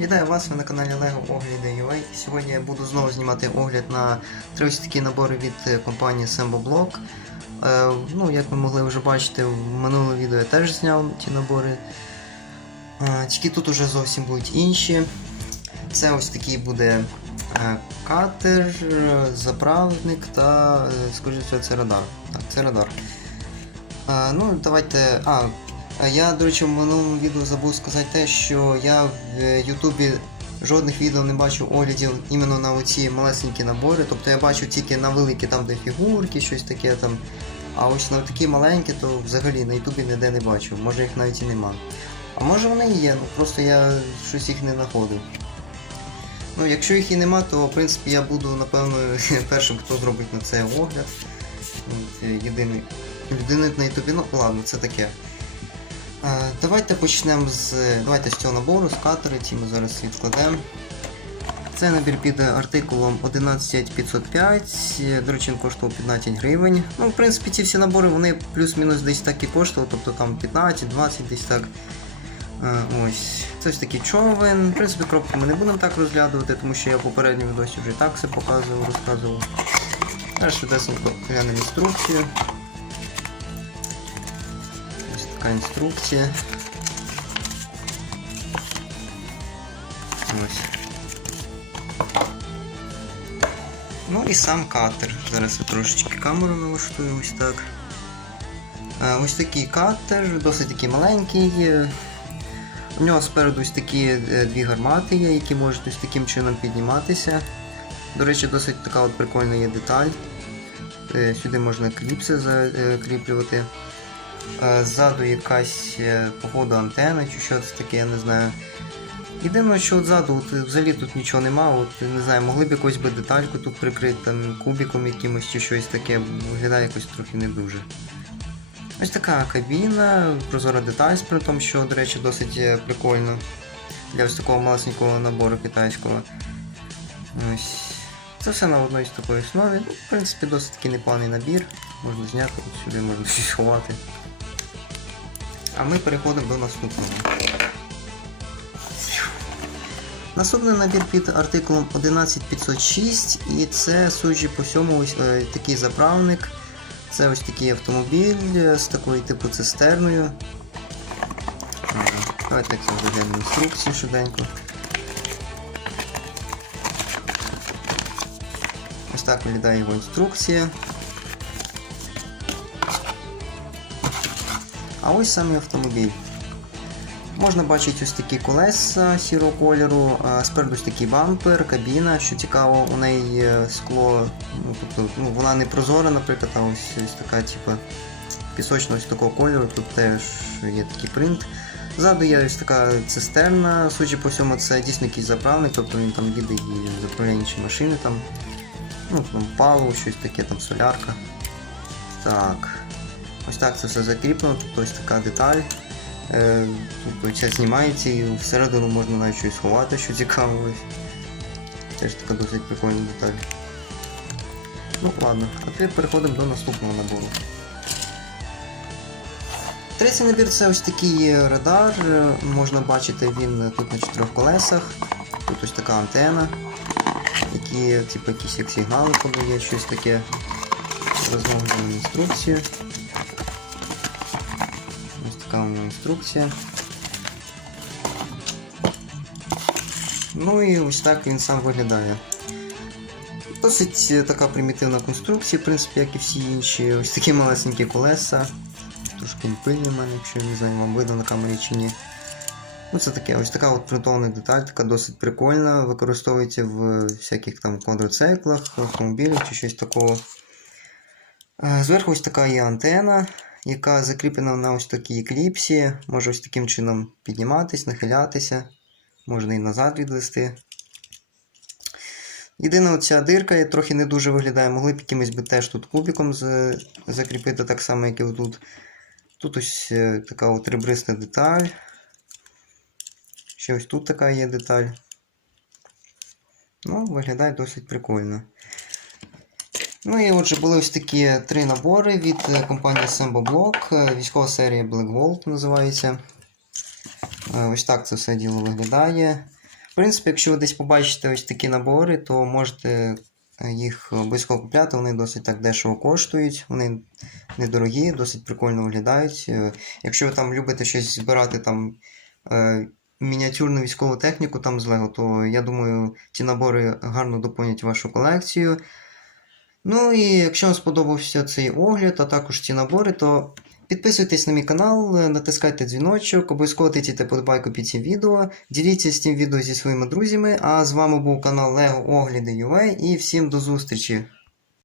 Вітаю вас, ви на каналі LEGO Огляди UA. Сьогодні я буду знову знімати огляд на три ось такі набори від е, компанії Sembo Block. Е, ну, як ви могли вже бачити, в минулому відео я теж зняв ті набори. Е, тільки тут уже зовсім будуть інші. Це ось такий буде е, катер, заправник та, е, скоріше це радар. Так, це радар. Е, ну, давайте. А Я, до речі, в минулому відео забув сказати те, що я в Ютубі жодних відео не бачу оглядів іменно на оці малесенькі набори. Тобто я бачу тільки на великі там, де фігурки, щось таке там. А ось на такі маленькі, то взагалі на Ютубі ніде не бачу. Може їх навіть і нема. А може вони і є, ну просто я щось їх не знаходив. Ну, якщо їх і нема, то в принципі я буду, напевно, першим, хто зробить на це огляд. Е, Єдиний людиною на Ютубі, ну ладно, це таке. Е, Давайте почнемо з давайте з цього набору, з катери, ми зараз відкладемо. Це набір під артикулом 11505, е, до речі, він коштував 15 гривень. Ну, в принципі, ці всі набори вони плюс-мінус десь так і коштували, тобто там 15-20 десь так. Е, Ось. Це ось такий човен. В принципі, коробку ми не будемо так розглядувати, тому що я в попередньому відосі вже так все показував, розказував. Зараз швидесенько глянемо інструкцію. Така інструкція. Ось. Ну і сам катер. Зараз я трошечки камеру налаштую ось так. Е, Ось такий катер, досить такий маленький. У нього спереду ось такі е, дві гармати є, які можуть ось таким чином підніматися. До речі, досить така от прикольна є деталь. Е, Сюди можна кліпси закріплювати. Е, Ззаду якась е, походу антена чи що це таке, я не знаю. Єдине, що от ззаду, от, взагалі тут нічого нема, от не знаю, могли б якусь би детальку тут прикрити, там кубиком якимось чи щось таке, виглядає якось трохи не дуже. Ось така кабіна, прозора деталь з принтом, що, до речі, досить е, прикольно для ось такого малесенького набору китайського. Ось. Це все на одній з такої основі. Ну, в принципі, досить такий непоганий набір. Можна зняти, сюди можна щось ховати. А ми переходимо до наступного. Наступний набір під артикулом 11506 і це, судячи по всьому, ось е, такий заправник. Це ось такий автомобіль з такою типу цистерною. Давайте так заглянемо інструкцію швиденько. Ось так виглядає його інструкція. А ось саме автомобіль. Можна бачити ось такі колеса сірого кольору, спереду ось такий бампер, кабіна, що цікаво, у неї скло, ну, тобто, ну, вона не прозора, наприклад, а ось, ось така, типу, пісочна ось такого кольору, тут теж є такий принт. Ззаду є ось така цистерна, судячи по всьому, це дійсно якийсь заправник, тобто він там їде і заправляє інші машини, там, ну, там паливо, щось таке, там солярка. Так. Ось так це все закріплено, тут ось така деталь. Е, ця знімається і всередину можна навіть щось ховати, що цікаво. Теж така досить прикольна деталь. Ну ладно, а тепер переходимо до наступного набору. Третій набір це ось такий радар. Можна бачити він тут на чотирьох колесах. Тут ось така антена, які типу, якісь як сигнали подає, щось таке. Розмовляємо інструкцію. Така у інструкція. Ну і ось так він сам виглядає. Досить така примітивна конструкція, в принципі, як і всі інші. Ось такі малесенькі колеса. Трошки пильні в мене, якщо не знаю, вам видно на камері чи ні. Ну це таке, ось така от принтована деталь, така досить прикольна, використовується в всяких там квадроциклах, автомобілях чи щось такого. Е, Зверху ось така є антена, яка закріплена на ось такій кліпсі. Може ось таким чином підніматись, нахилятися, можна і назад відвести. Єдина оця дирка трохи не дуже виглядає, могли б якимось би теж тут кубиком закріпити так само, як і тут. Тут ось е, така от ребриста деталь. Ще ось тут така є деталь. Ну, виглядає досить прикольно. Ну і отже, були ось такі три набори від е, компанії Sembo Block. Е, Військова серія Black Bolt називається. Е, Ось так це все діло виглядає. В принципі, якщо ви десь побачите ось такі набори, то можете їх обов'язково купляти, вони досить так дешево коштують, вони недорогі, досить прикольно виглядають. Якщо ви там любите щось збирати там мініатюрну військову техніку там з Лего, то я думаю, ці набори гарно доповнять вашу колекцію. Ну і якщо вам сподобався цей огляд, а також ці набори, то підписуйтесь на мій канал, натискайте дзвіночок, обов'язково тицяйте подобайку під цим відео, діліться з цим відео зі своїми друзями. А з вами був канал Lego Огляди UA і всім до зустрічі!